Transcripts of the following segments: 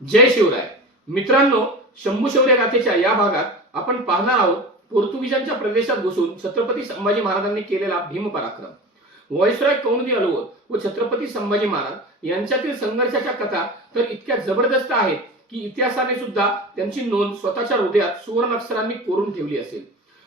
जय शिवराय. मित्रांनो शंभू शौर्य गाथेच्या या भागात आपण पाहणार आहोत पोर्तुगीजांच्या प्रदेशात घुसून छत्रपती संभाजी महाराजांनी केलेला भीम पराक्रम. व्हॉइसरॉय कौंदी अलवर व छत्रपती संभाजी महाराज यांच्यातील संघर्षाच्या कथा तर इतक्या जबरदस्त आहेत की इतिहासाने सुद्धा त्यांची नोंद स्वतःच्या हृदयात सुवर्ण अक्षरांनी कोरून ठेवली असेल.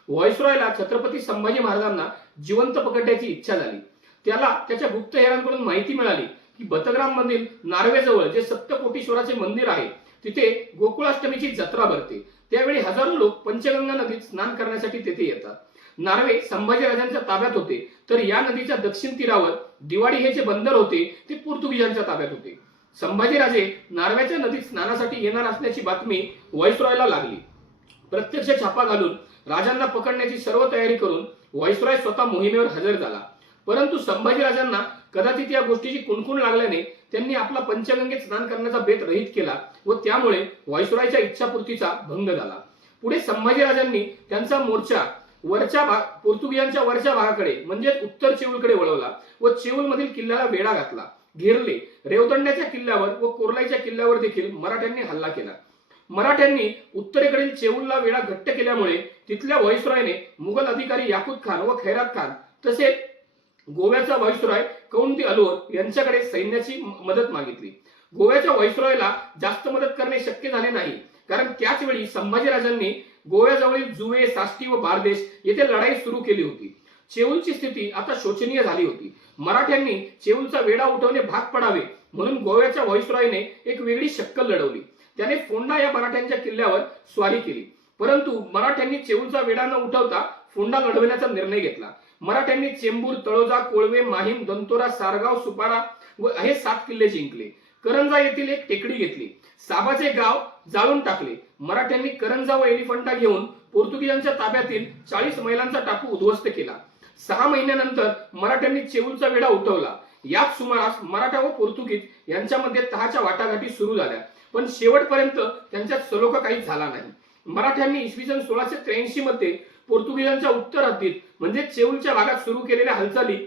व्हॉइसरॉयला छत्रपती संभाजी महाराजांना जिवंत पकडण्याची इच्छा झाली. त्याला त्याच्या गुप्तहेरांकडून माहिती मिळाली की बतग्राम मधील नार्वेजवळ जे सप्तकोटीश्वराचे मंदिर आहे तिथे गोकुळाष्टमीची जत्रा भरते. त्यावेळी हजारो लोक पंचगंगा नदीत स्नान करण्यासाठी तेथे येतात. नार्वे संभाजीराजांच्या ताब्यात होते तर या नदीच्या दक्षिण तीरावर दिवाळी हे जे बंदर होते ते पोर्तुगीजांच्या ताब्यात होते. संभाजीराजे नार्वेच्या नदीत स्नानासाठी येणार असल्याची बातमी व्हॉइसरॉयला लागली. प्रत्यक्ष छापा घालून राजांना पकडण्याची सर्व तयारी करून व्हॉइसरॉय स्वतः मोहिमेवर हजर झाला. परंतु संभाजीराजांना कदाचित या गोष्टीची कुणकुण लागल्याने त्यांनी आपला पंचगंगेत स्नान करण्याचा बेत रहित केला व त्यामुळे व्हायसरायच्या इच्छापूर्तीचा भंग झाला. पुढे संभाजीराजांनी त्यांचा मोर्चा वरच्या भाग पोर्तुगीजांच्या वरच्या भागाकडे म्हणजेच उत्तर चेऊळकडे वळवला व चेऊल मधील किल्ल्याला वेढा घातला. घेरले. रेवदंड्याच्या किल्ल्यावर व कोरलाईच्या किल्ल्यावर देखील मराठ्यांनी हल्ला केला. मराठ्यांनी उत्तरेकडील चेऊलला वेढा घट्ट केल्यामुळे तिथल्या व्हॉइसरॉयने मुघल अधिकारी याकूत खान व खैरात खान तसेच गोव्याचा व्हॉइसरॉय कौंती अलोर यांच्याकडे सैन्याची मदत मागितली. गोव्याच्या व्हॉइसरॉयला जास्त मदत करणे शक्य झाले नाही. कारण त्याच वेळी संभाजीराजांनी गोव्याजवळील जुवे साष्टी व बारदेश येथे लढाई सुरू केली होती. चेऊलची स्थिती आता शोचनीय झाली होती. मराठ्यांनी चेऊलचा वेढा उठवणे भाग पडावे म्हणून गोव्याच्या व्हॉइसरॉयने एक वेगळी शक्कल लढवली. त्याने फोंडा या मराठ्यांच्या किल्ल्यावर स्वारी केली. परंतु मराठ्यांनी चेऊलचा वेढा न उठवता फोंडा लढवण्याचा निर्णय घेतला. मराठ्यांनी चेंबूर तळोजा कोळवे माहीम दंतोरा सारगाव सुपारा व हे सात किल्ले जिंकले. करंजा येथील एक टेकडी घेतली. साबाचे गाव जाळून टाकले. मराठ्यांनी करंजा व एलिफंटा घेऊन पोर्तुगीजांच्या ताब्यातील चाळीस मैलांचा टापू उद्ध्वस्त केला. सहा महिन्यानंतर मराठ्यांनी चेऊलचा वेढा उठवला. याच सुमारास मराठा व पोर्तुगीज यांच्यामध्ये तहाच्या वाटाघाटी सुरू झाल्या. पण शेवटपर्यंत त्यांच्यात सलोखा काही झाला नाही. मराठ्यांनी इसवी सन सोळाशे त्र्याऐंशी मध्ये पोर्तुगीजांच्या उत्तर हद्दीत म्हणजे चेऊलच्या भागात सुरू केलेल्या हालचाली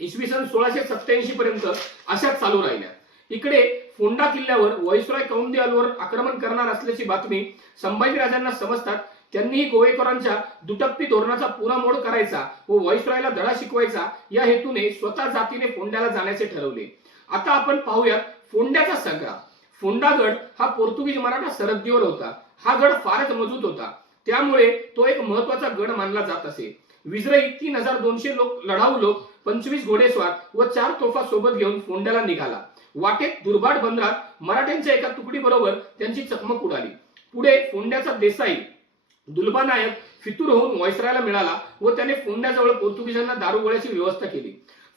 इसवी सन सोळाशे सत्याऐंशी पर्यंत अशाच चालू राहिल्या. इकडे फोंडा किल्ल्यावर वैसराय कौंदी अलवर आक्रमण करणार असल्याची बातमी संभाजीराजांना समजतात. त्यांनीही गोवेकरांच्या दुटप्पी धोरणाचा पुरामोड करायचा व वैसरायला धडा शिकवायचा या हेतूने स्वतः जातीने फोंड्याला जाण्याचे ठरवले. आता आपण पाहूयात फोंड्याचा संग्राम फोंडागड हा पोर्तुगीज मराठा सरहद्दीवर होता. हा गड फारच मजबूत होता. त्यामुळे तो एक महत्त्वाचा गड मानला जात असे. विजरई तीन हजार दोनशे लोक लढाऊ लोक पंचवीस घोडेस्वार व चार तोफा सोबत घेऊन फोंड्याला निघाला. वाटेत दुर्भाट बंदरात मराठ्यांच्या एका तुकडीबरोबर त्यांची चकमक उडाली. पुढे फोंड्याचा देसाई दुलबा नायक फितूर होऊन व्हायसरायला मिळाला व त्याने फोंड्याजवळ पोर्तुगीजांना दारुगोळ्याची व्यवस्था केली.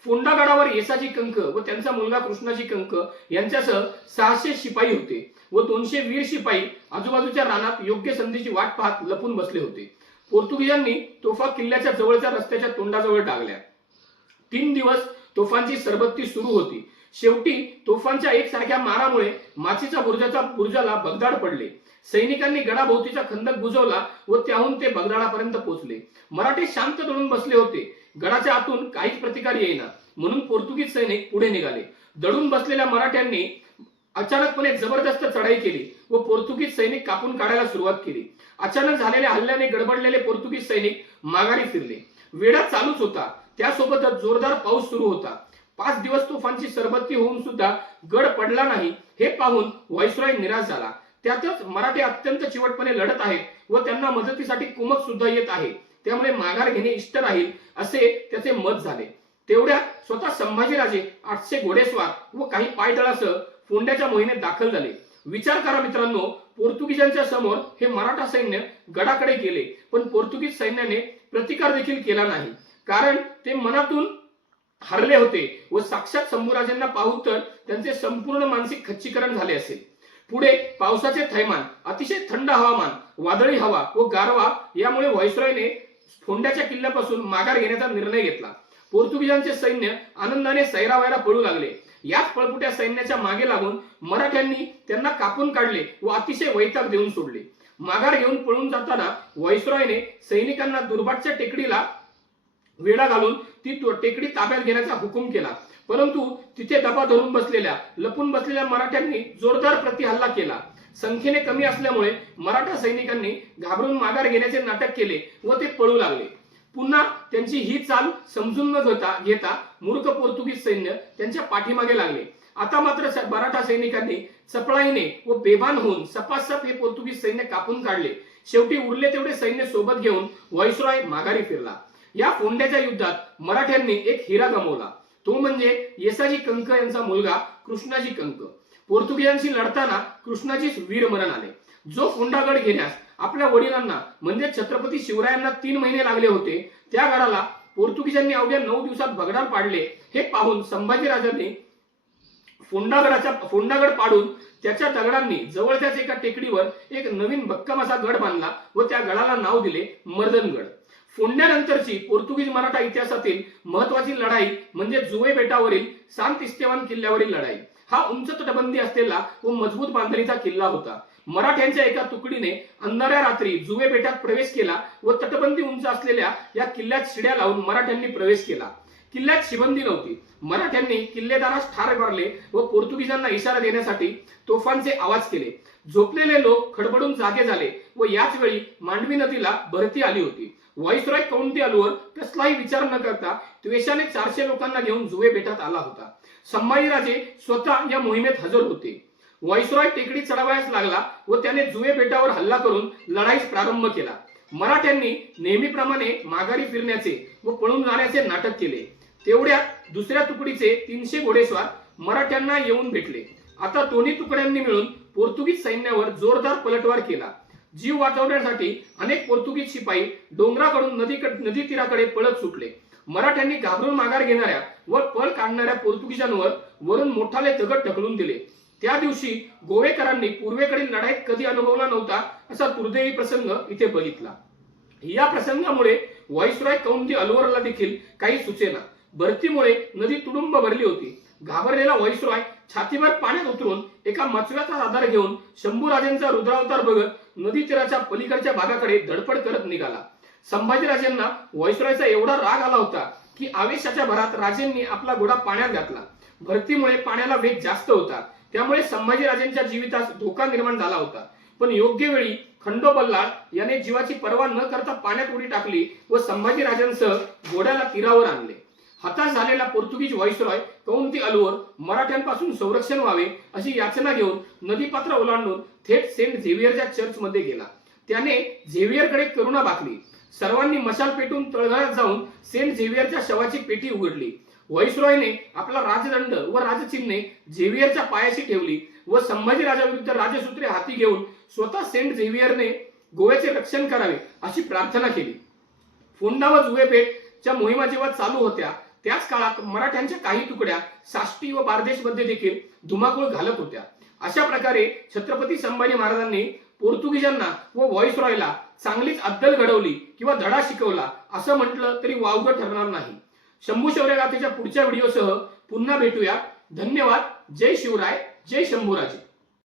फोंडागडावर येसाची कंक व त्यांचा मुलगा कृष्णाची कंक यांच्यासह सहाशे शिपाई होते व दोनशे वीर शिपाई आजूबाजूच्या रानात योग्य संधीची वाट पाहत लपून बसले होते. पोर्तुगीजांनी तोफा किल्ल्याच्या जवळच्या रस्त्याच्या तोंडाजवळ टाकल्या. तीन दिवस तोफांची सरबत्ती सुरू होती. शेवटी तोफांच्या एकसारख्या मारामुळे माचीचा बुर्जाचा बुर्जाला भगदाड पडले. सैनिकांनी गडाभोवतीचा खंदक बुजवला व त्याहून ते बगदाडापर्यंत पोहोचले मराठी शांत दळून बसले होते. गडाच्या आतून काहीच प्रतिकार येईना. म्हणून पोर्तुगीज सैनिक पुढे निघाले. दडून बसलेल्या मराठ्यांनी अचानकपणे जबरदस्त चढाई केली व पोर्तुगीज सैनिक कापून काढायला सुरुवात केली. अचानक झालेल्या हल्ल्याने गडबडलेले पोर्तुगीज सैनिक माघारी फिरले. वेढा चालूच होता. त्यासोबतच जोरदार पाऊस सुरू होता. पाच दिवस तुफानची सरबत्ती होऊन सुद्धा गड पडला नाही हे पाहून व्हॉइसरॉय निराश झाला. त्यातच मराठी अत्यंत चिवटपणे लढत आहेत व त्यांना मदतीसाठी कुमक सुद्धा येत आहे. त्यामुळे माघार घेणे इष्ट राहील असे त्याचे मत झाले. तेवढ्यात स्वतः संभाजीराजे आठशे घोडेस्वार व काही पायदळासह फोंड्याच्या मोहिमेत दाखल झाले. विचार करा मित्रांनो पोर्तुगीजांच्या समोर हे मराठा सैन्य गडाकडे गेले पण पोर्तुगीज सैन्याने प्रतिकार देखील केला नाही. कारण ते मनातून हरले होते व साक्षात शंभूराजांना पाहून तर त्यांचे संपूर्ण मानसिक खच्चीकरण झाले असेल पुढे पावसाचे थैमान अतिशय थंड हवामान वादळी हवा व गारवा यामुळे व्हॉइसरॉयने फोंड्याच्या किल्ल्यापासून माघार घेण्याचा निर्णय घेतला. पोर्तुगीजांचे सैन्य आनंदाने सैरावैरा पळू लागले. याच पळपुट्या सैन्याच्या मागे लागून मराठ्यांनी त्यांना कापून काढले व अतिशय वैताग देऊन सोडले. माघार घेऊन पळून जाताना व्हॉइसरॉयने सैनिकांना दुर्भाटच्या टेकडीला वेढा घालून ती तो- टेकडी ताब्यात घेण्याचा हुकूम केला. परंतु तिथे दबा धरून बसलेल्या लपून बसलेल्या मराठ्यांनी जोरदार प्रतिहल्ला केला. संख्येने कमी असल्यामुळे मराठा सैनिकांनी घाबरून माघार घेण्याचे नाटक केले व ते पळू लागले. पुन्हा त्यांची ही चाल समजून न घेता घेता मूर्ख पोर्तुगीज सैन्य त्यांच्या पाठीमागे लागले. आता मात्र मराठा सैनिकांनी चपळाईने व बेभान होऊन सपासप हे पोर्तुगीज सैन्य कापून काढले. शेवटी उरले तेवढे सैन्य सोबत घेऊन व्हॉइसरॉय माघारी फिरला. या फोंड्याच्या युद्धात मराठ्यांनी एक हिरा गमावला. तो म्हणजे येसाजी कंक यांचा मुलगा कृष्णाजी कंक. पोर्तुगीजांशी लढताना कृष्णाजीच वीरमरण आले. जो फोंडागड घेण्यास आपल्या वडिलांना म्हणजे छत्रपती शिवरायांना तीन महिने लागले होते त्या गडाला पोर्तुगीजांनी अवघ्या नऊ दिवसात भगडार पाडले. हे पाहून संभाजीराजांनी फोंडागडाचा फोंडागड पाडून त्याच्या दगडांनी जवळच्याच एका टेकडीवर एक नवीन भक्कम असा गड बांधला व त्या गडाला नाव दिले मर्दनगड. फोंड्यानंतरची पोर्तुगीज मराठा इतिहासातील महत्वाची लढाई म्हणजे जुवे बेटावरील सांत इस्तेवान किल्ल्यावरील लढाई. हा उंच तटबंदी असलेला व मजबूत बांधणीचा किल्ला होता. मराठ्यांच्या एका तुकडीने अंधाऱ्या रात्री जुवे बेटात प्रवेश केला व तटबंदी उंच असलेल्या या किल्ल्यात शिड्या लावून मराठ्यांनी प्रवेश केला. किल्ल्यात शिबंदी नव्हती. मराठ्यांनी किल्लेदारास ठार मारले व पोर्तुगीजांना इशारा देण्यासाठी तोफांचे आवाज केले. झोपलेले लोक खडबडून जागे झाले व याच वेळी मांडवी नदीला भरती आली होती. व्हॉइसरॉय कौंटी अलूवर कसलाही विचार न करता द्वेषाने चारशे लोकांना घेऊन जुवे बेटात आला होता. संभाजीराजे स्वतः या मोहिमेत हजर होते. व्हॉइसरॉय टेकडी चढावयास लागला व त्याने जुवे बेटावर हल्ला करून लढाईस प्रारंभ केला. मराठ्यांनी नेहमीप्रमाणे माघारी फिरण्याचे व पळून जाण्याचे नाटक केले. तेवढ्यात दुसऱ्या तुकडीचे तीनशे घोडेस्वार मराठ्यांना येऊन भेटले. आता दोन्ही तुकड्यांनी मिळून पोर्तुगीज सैन्यावर जोरदार पलटवार केला. जीव वाचवण्यासाठी अनेक पोर्तुगीज शिपाई डोंगराकडून नदी नदी तीराकडे पळत सुटले. मराठ्यांनी घाबरून माघार घेणाऱ्या व पळ काढणाऱ्या पोर्तुगीजांवर वरून मोठाले दगड ढकलून दिले. त्या दिवशी गोवेकरांनी पूर्वेकडील लढाईत कधी अनुभवला नव्हता असा दुर्दैवी प्रसंग इथे बघितला. या प्रसंगामुळे व्हॉइसरॉय कौंदी अलवरला देखील काही सुचेना. भरतीमुळे नदी तुडुंब भरली होती. घाबरलेला व्हॉइसरॉय छातीवर पाण्यात उतरून एका मचव्याचा आधार घेऊन शंभूराजेंचा रुद्रावतार बघत नदी तीराच्या पलीकडच्या भागाकडे धडपड करत निघाला. संभाजीराजेंना वैसरायचा एवढा राग आला होता की आवेशाच्या भरात राजेंनी आपला घोडा पाण्यात घातला. भरतीमुळे पाण्याला वेग जास्त होता. त्यामुळे संभाजीराजेंच्या जीवितास धोका निर्माण झाला होता. पण योग्य वेळी खंडोबल्लाळ याने जीवाची पर्वा न करता पाण्यात उडी टाकली व संभाजीराजांसह घोड्याला तीरावर आणले. हताश झालेला पोर्तुगीज व्हॉइसरॉय कौंती अलवर मराठ्यांपासून संरक्षण व्हावे अशी याचना घेऊन नदीपात्र ओलांडून थेट सेंट झेवियरच्या चर्चमध्ये गेला. त्याने झेवियरकडे करुणा बाकली सर्वांनी मशाल पेटून तळघरात जाऊन सेंट झेवियरच्या शवाची पेटी उघडली. व्हॉइसरॉयने आपला राजदंड व राजचिन्हे झेवियरच्या पायाशी ठेवली व संभाजी राजाविरुद्ध राजसूत्रे हाती घेऊन स्वतः सेंट झेवियरने गोव्याचे रक्षण करावे अशी प्रार्थना केली. फोंडा व जुवेपेठच्या मोहिमा जेव्हा चालू होत्या. त्याच काळात मराठ्यांच्या काही तुकड्या साष्टी व बारदेशमध्ये देखील धुमाकूळ घालत होत्या. अशा प्रकारे छत्रपती संभाजी महाराजांनी पोर्तुगीजांना व व्हॉइसरॉयला चांगलीच अद्दल घडवली किंवा धडा शिकवला असं म्हटलं तरी वावगं ठरणार नाही. शंभू शौर्य गाथेच्या पुढच्या व्हिडिओसह पुन्हा भेटूया. धन्यवाद. जय शिवराय. जय शंभूराजे.